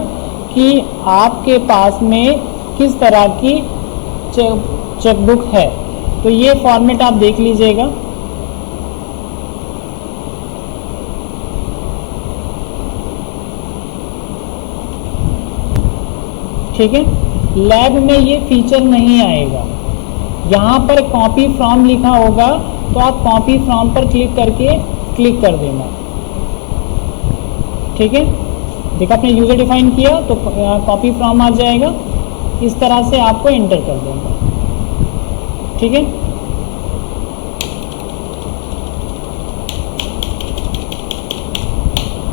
कि आपके पास में किस तरह की चेकबुक है। तो ये फॉर्मेट आप देख लीजिएगा। ठीक है, लैब में ये फीचर नहीं आएगा। यहाँ पर कॉपी फ्रॉम लिखा होगा तो आप कॉपी फ्रॉम पर क्लिक कर देना, ठीक है। देखा आपने यूज़र डिफाइन किया तो कॉपी फ्रॉम आ जाएगा। इस तरह से आपको एंटर कर देना, ठीक है।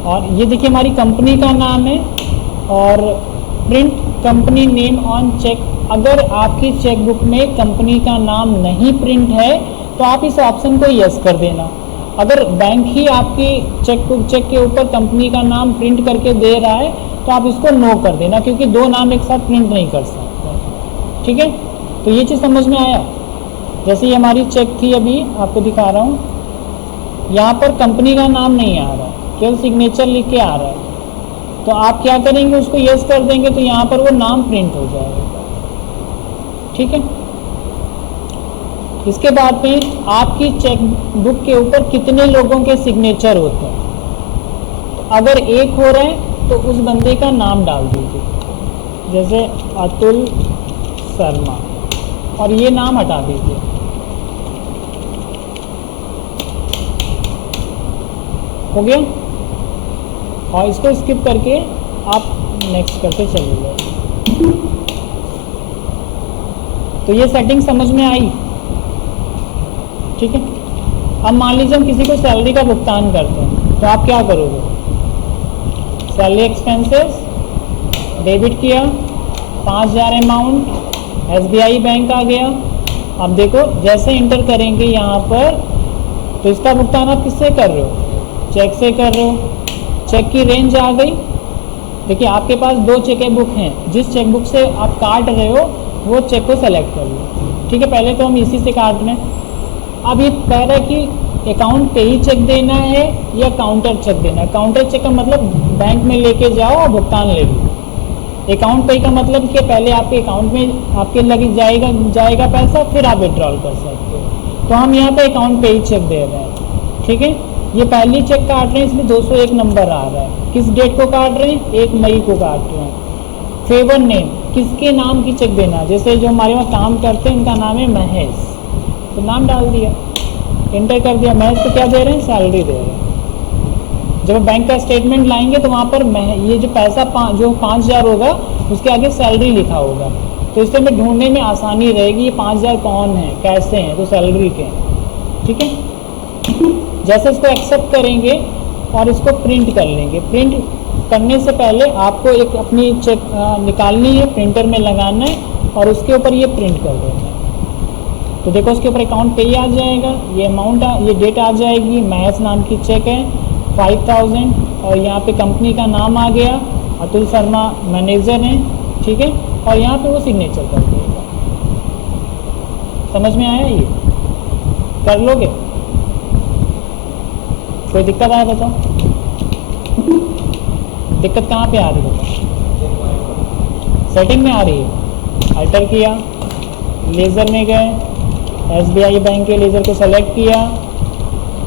और ये देखिए हमारी कंपनी का नाम है और print company name on cheque. अगर आपकी चेकबुक में कंपनी का नाम नहीं प्रिंट है तो आप इस ऑप्शन को यस कर देना। अगर बैंक ही आपकी चेक के ऊपर कंपनी का नाम प्रिंट करके दे रहा है तो आप इसको नो कर देना, क्योंकि दो नाम एक साथ प्रिंट नहीं कर सकते, ठीक है। तो ये चीज़ समझ में आया। जैसे ये हमारी चेक थी, अभी आपको दिखा रहा हूँ, यहाँ पर कंपनी का नाम नहीं आ रहा, केवल सिग्नेचर लिख के आ रहा है। तो आप क्या करेंगे, उसको यस कर देंगे तो यहाँ पर वो नाम प्रिंट हो जाएगा, ठीक है। इसके बाद में आपकी चेक बुक के ऊपर कितने लोगों के सिग्नेचर होते हैं। तो अगर एक हो रहा है तो उस बंदे का नाम डाल दीजिए, जैसे अतुल शर्मा, और ये नाम हटा दीजिए। हो गया। और इसको स्किप करके आप नेक्स्ट करके चले जाइए। तो ये सेटिंग समझ में आई, ठीक है। अब मान लीजिए हम किसी को सैलरी का भुगतान करते हैं तो आप क्या करोगे, सैलरी एक्सपेंसेस डेबिट किया, 5000 अमाउंट, SBI बैंक आ गया। अब देखो जैसे इंटर करेंगे यहाँ पर तो इसका भुगतान आप किससे कर रहे हो, चेक से कर रहे हो। चेक की रेंज आ गई। देखिए आपके पास दो चेक बुक हैं, जिस चेक बुक से आप काट रहे हो वो चेक को सेलेक्ट कर लो, ठीक है। पहले तो हम इसी से काट रहे हैं। अब ये कह रहा है कि अकाउंट पे ही चेक देना है या काउंटर चेक देना है। काउंटर चेक का मतलब बैंक में लेके जाओ और भुगतान ले लो। अकाउंट पे का मतलब कि पहले आपके अकाउंट में आपके लगे जाएगा पैसा, फिर आप विड्रॉल कर सकते हो। तो हम यहाँ पे अकाउंट पे ही चेक दे रहे हैं, ठीक है। ये पहली चेक काट रहे हैं, इसमें 201 नंबर आ रहा है। किस डेट को काट रहे हैं, 1 मई को काट रहे हैं। फेवर नेम, किसके नाम की चेक देना, जैसे जो हमारे वहाँ काम करते हैं उनका नाम है महेश, तो नाम डाल दिया, इंटर कर दिया। महेश को क्या दे रहे हैं, सैलरी दे रहे हैं। जब बैंक का स्टेटमेंट लाएंगे तो वहाँ पर ये जो पैसा जो 5000 होगा उसके आगे सैलरी लिखा होगा, तो इससे हमें ढूंढने में आसानी रहेगी ये 5000 कौन है, कैसे हैं, तो सैलरी के, ठीक है। जैसे इसको एक्सेप्ट करेंगे और इसको प्रिंट कर लेंगे। प्रिंट करने से पहले आपको एक अपनी चेक निकालनी है, प्रिंटर में लगाना है और उसके ऊपर ये प्रिंट कर देना है। तो देखो उसके ऊपर अकाउंट पे ही आ जाएगा, ये अमाउंट ये डेट आ जाएगी, महेश नाम की चेक है 5000 और यहाँ पे कंपनी का नाम आ गया, अतुल शर्मा मैनेजर हैं, ठीक है, और यहाँ पे वो सिग्नेचर कर देगा। समझ में आया? ये कर लोगे? कोई दिक्कत आया बताओ? दिक्कत कहाँ पे आ रही है बताओ? सेटिंग में आ रही है। अल्टर किया, लेज़र में गए, SBI बैंक के लेज़र को सेलेक्ट किया,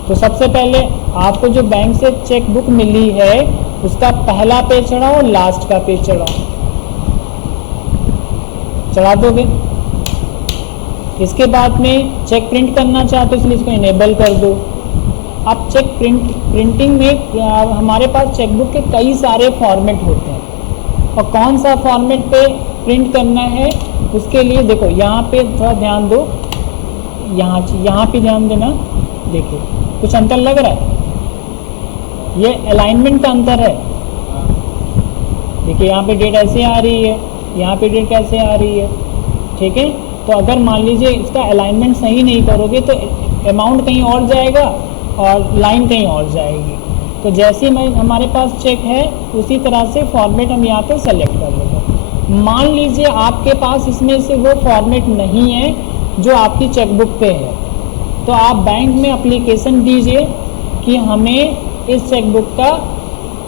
तो सबसे पहले आपको जो बैंक से चेक बुक मिली है उसका पहला पेज चढ़ाओ, लास्ट का पेज चढ़ाओ, चढ़ा दोगे। इसके बाद में चेक प्रिंट करना चाहते हो इसलिए इसको इनेबल कर दो। अब चेक प्रिंटिंग में हमारे पास चेकबुक के कई सारे फॉर्मेट होते हैं और कौन सा फॉर्मेट पे प्रिंट करना है उसके लिए देखो यहाँ पे थोड़ा ध्यान दो, यहाँ पे ध्यान देना। देखिए कुछ अंतर लग रहा है, ये अलाइनमेंट का अंतर है। देखिए यहाँ पे डेट ऐसे आ रही है, यहाँ पे डेट कैसे आ रही है, ठीक है। तो अगर मान लीजिए इसका अलाइनमेंट सही नहीं करोगे तो अमाउंट कहीं और जाएगा और लाइन कहीं और जाएगी। तो जैसे मैं हमारे पास चेक है उसी तरह से फॉर्मेट हम यहाँ पे सेलेक्ट कर लेंगे। मान लीजिए आपके पास इसमें से वो फॉर्मेट नहीं है जो आपकी चेकबुक पे है, तो आप बैंक में एप्लीकेशन दीजिए कि हमें इस चेकबुक का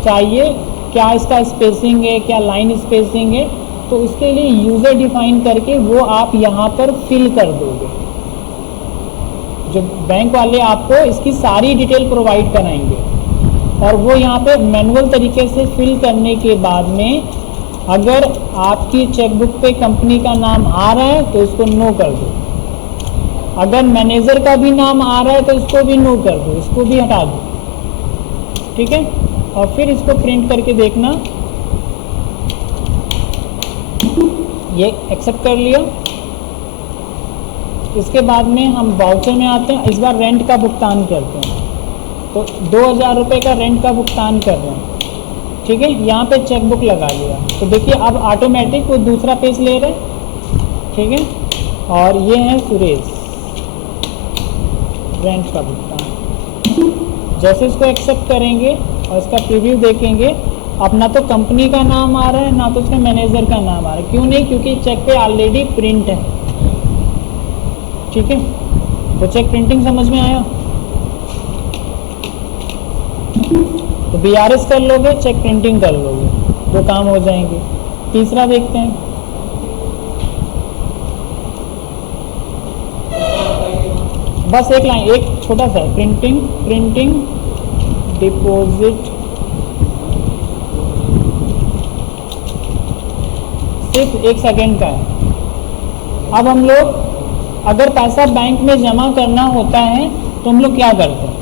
चाहिए, क्या इसका स्पेसिंग है, क्या लाइन स्पेसिंग है, तो उसके लिए यूज़र डिफाइन करके वो आप यहाँ पर फिल कर दोगे। जो बैंक वाले आपको इसकी सारी डिटेल प्रोवाइड कराएंगे और वो यहाँ पे मैनुअल तरीके से फिल करने के बाद में अगर आपकी चेकबुक पे कंपनी का नाम आ रहा है तो इसको नो कर दो, अगर मैनेजर का भी नाम आ रहा है तो इसको भी नो कर दो, इसको भी हटा दो, ठीक है। और फिर इसको प्रिंट करके देखना, ये एक्सेप्ट कर लिया। इसके बाद में हम वाउचर में आते हैं। इस बार रेंट का भुगतान करते हैं, तो 2000 रुपये का रेंट का भुगतान कर रहे हैं, ठीक है। यहाँ पे चेकबुक लगा लिया, तो देखिए अब ऑटोमेटिक वो दूसरा पेज ले रहे, ठीक है। और ये है सुरेश, रेंट का भुगतान। जैसे इसको एक्सेप्ट करेंगे और इसका प्रीव्यू देखेंगे, अब ना तो कंपनी का नाम आ रहा है ना तो उसके मैनेजर का नाम आ रहा है। क्यों नहीं? क्योंकि चेक पे ऑलरेडी प्रिंट है, ठीक है। तो चेक प्रिंटिंग समझ में आया? तो BRS कर लोगे, चेक प्रिंटिंग कर लोगे, दो काम हो जाएंगे। तीसरा देखते हैं, बस एक लाइन, एक छोटा सा प्रिंटिंग डिपॉजिट, सिर्फ 1 सेकेंड का है। अब हम लोग अगर पैसा बैंक में जमा करना होता है तो हम लोग क्या करते हैं?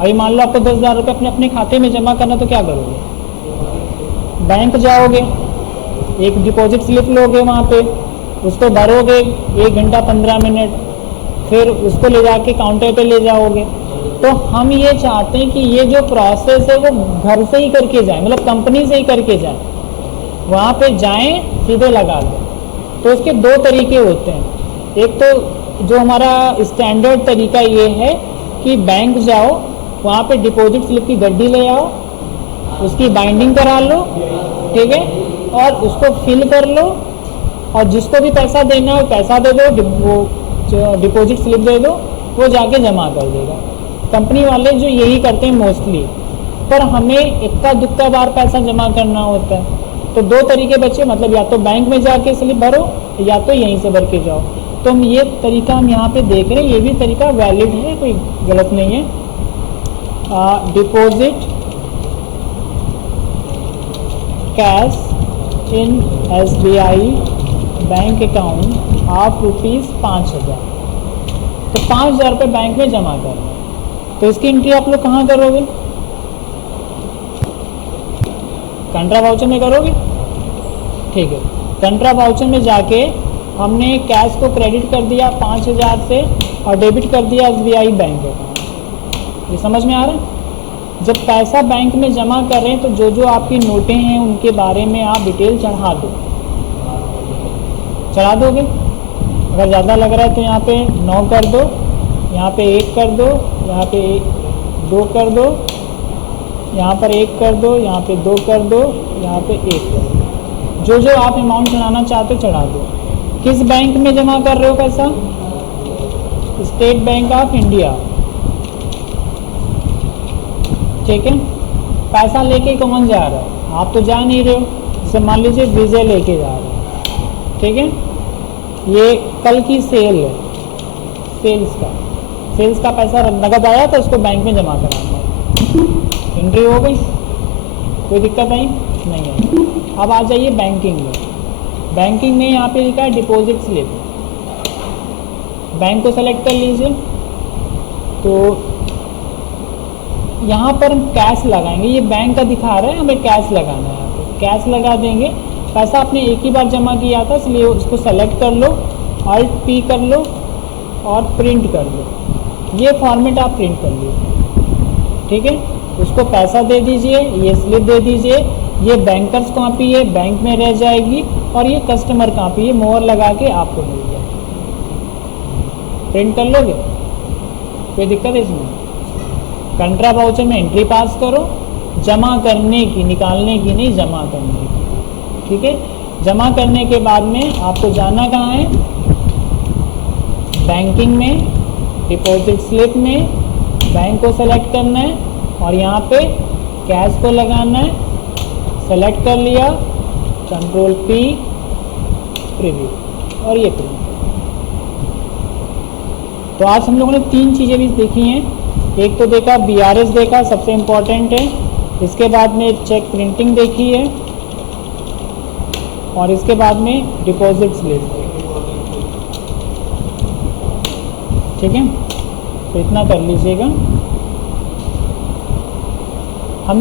अभी मान लो आपको 10,000 रुपये अपने खाते में जमा करना, तो क्या करोगे? बैंक जाओगे, एक डिपॉजिट स्लिप लोगे, वहाँ पे उसको भरोगे 1 घंटा 15 मिनट, फिर उसको ले जाके काउंटर पे ले जाओगे। तो हम ये चाहते हैं कि ये जो प्रोसेस है वो घर से ही करके जाए, मतलब कंपनी से ही करके जाए, वहाँ पे जाएं सीधे लगा दें। तो उसके 2 तरीके होते हैं। एक तो जो हमारा स्टैंडर्ड तरीका ये है कि बैंक जाओ, वहाँ पे डिपॉजिट स्लिप की गड्डी ले आओ, उसकी बाइंडिंग करा लो, ठीक है, और उसको फिल कर लो, और जिसको भी पैसा देना हो पैसा दे दो, वो जो डिपॉजिट स्लिप दे दो, वो जाके जमा कर देगा। कंपनी वाले जो यही करते हैं मोस्टली, पर हमें इक्का दुक्का बार पैसा जमा करना होता है। तो 2 तरीके बचे, मतलब या तो बैंक में जाके स्लिप भरो या तो यहीं से भर के जाओ। तो हम ये तरीका हम यहाँ पे देख रहे हैं, ये भी तरीका वैलिड है, कोई गलत नहीं है। Deposit cash in SBI bank account of ₹5,000, तो 5,000 रुपये बैंक में जमा कर रहे हैं। तो इसकी एंट्री आप लोग कहाँ करोगे? कंट्रा वाउचर में करोगे, ठीक है। कंट्रा वाउचर में जाके हमने कैश को क्रेडिट कर दिया 5,000 से और डेबिट कर दिया SBI बैंक अकाउंट। ये समझ में आ रहा है? जब पैसा बैंक में जमा कर रहे हैं तो जो जो आपकी नोटें हैं उनके बारे में आप डिटेल चढ़ा दोगे। अगर ज़्यादा लग रहा है तो यहाँ पे 9 कर दो, यहाँ पे 1 कर दो, यहाँ पे 2 कर दो, यहाँ पर 1 कर दो, यहाँ पे 2 कर दो, यहाँ पे 1 कर दो। जो जो आप अमाउंट चढ़ाना चाहते हो चढ़ा दो। किस बैंक में जमा कर रहे हो पैसा? State bank of India. ठीक है। पैसा लेके कौन जा रहा है? आप तो जा नहीं रहे हो। जैसे मान लीजिए विजय लेके जा रहे हैं, ठीक है। ये कल की सेल है, सेल्स का पैसा नगद आया तो उसको बैंक में जमा कराना है। एंट्री हो गई, कोई दिक्कत आई? नहीं आई। अब आ जाइए बैंकिंग में। बैंकिंग में यहाँ पे लिखा है डिपॉजिट स्लिप। बैंक को सेलेक्ट कर लीजिए। तो यहाँ पर हम कैश लगाएंगे। ये बैंक का दिखा रहा है, हमें कैश लगाना है। यहाँ पे कैश लगा देंगे। पैसा आपने एक ही बार जमा किया था, इसलिए उसको सेलेक्ट कर लो, Alt P कर लो और प्रिंट कर लो। ये फॉर्मेट आप प्रिंट कर लीजिए, ठीक है। उसको पैसा दे दीजिए, ये स्लिप दे दीजिए। ये बैंकर्स कॉपी है, बैंक में रह जाएगी, और ये कस्टमर कॉपी है, मोहर लगा के आपको मिल जाए। प्रिंट कर लोगे, कोई दिक्कत है इसमें? कंट्रा वाउचर में एंट्री पास करो, जमा करने की, निकालने की नहीं, जमा करने की, ठीक है। जमा करने के बाद में आपको जाना कहाँ है? बैंकिंग में, डिपॉजिट स्लिप में, बैंक को सेलेक्ट करना है और यहाँ पे कैश को लगाना है। सेलेक्ट कर लिया, कंट्रोल P, प्रीव्यू, और ये प्रिंट। तो आज हम लोगों ने 3 चीज़ें भी देखी हैं। एक तो देखा BRS देखा, सबसे इम्पॉर्टेंट है। इसके बाद में चेक प्रिंटिंग देखी है, और इसके बाद में डिपॉजिट स्लिप, ठीक है। तो इतना कर लीजिएगा।